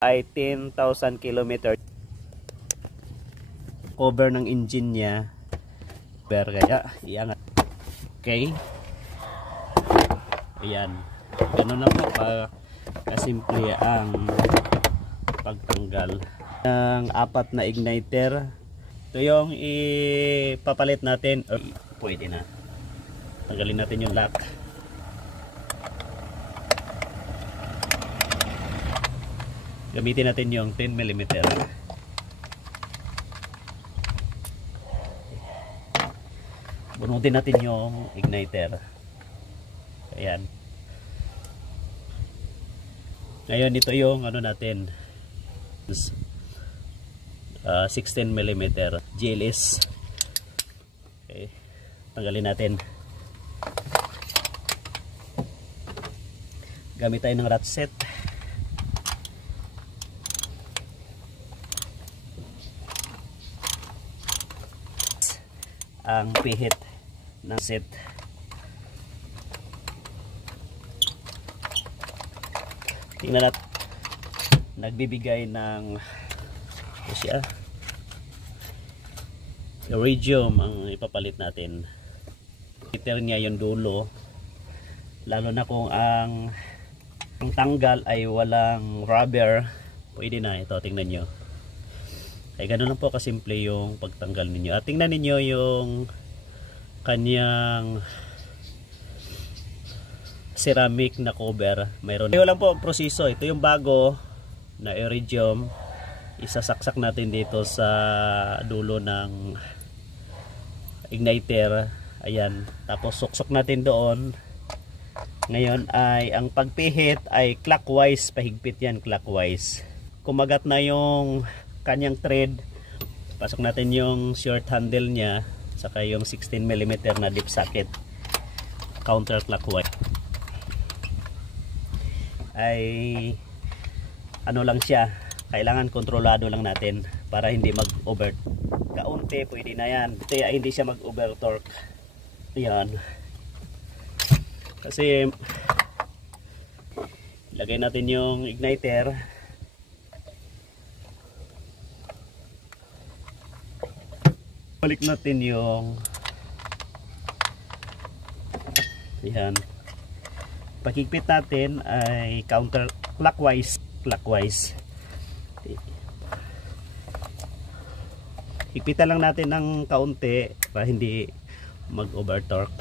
ay 10,000 km cover ng engine niya, kaya iangat. Okay, ayan, ganun na po kasimple ang pagtanggal ng 4 na igniter. Ito yung ipapalit natin, or pwede na tanggalin natin yung lock. Gamitin natin yung 10mm. Bunutin natin yung igniter. Ayan. Ngayon ito yung ano natin, 16mm GLS. Okay. Tanggalin natin. Gamit tayo ng ratchet. Ang pihit ng set. Tingnan natin, nagbibigay ng siya, iridium ang ipapalit natin. Heater niya yung dulo, lalo na kung ang tanggal ay walang rubber, pwede na ito. Tingnan nyo, ay ganoon lang po kasimple yung pagtanggal ninyo. At tingnan ninyo yung kanyang ceramic na cover. Mayroon. Ito lang po ang proseso. Ito yung bago na iridium. Isasaksak natin dito sa dulo ng igniter. Ayan. Tapos suksok natin doon. Ngayon ay ang pagpihit ay clockwise. Pahigpit yan, clockwise. Kumagat na yung kanyang thread, pasok natin yung short handle niya, saka yung 16mm na dip socket, counterclockwise. Ay ano lang siya, kailangan kontrolado lang natin para hindi mag-over. Kaunti pwede na yan, kaya hindi siya mag-over torque. Yan, kasi lagay natin yung igniter. Balik natin yung yan. Pagkikpit natin ay counterclockwise, clockwise. Higpitan lang natin ng kaunti para hindi mag-over torque.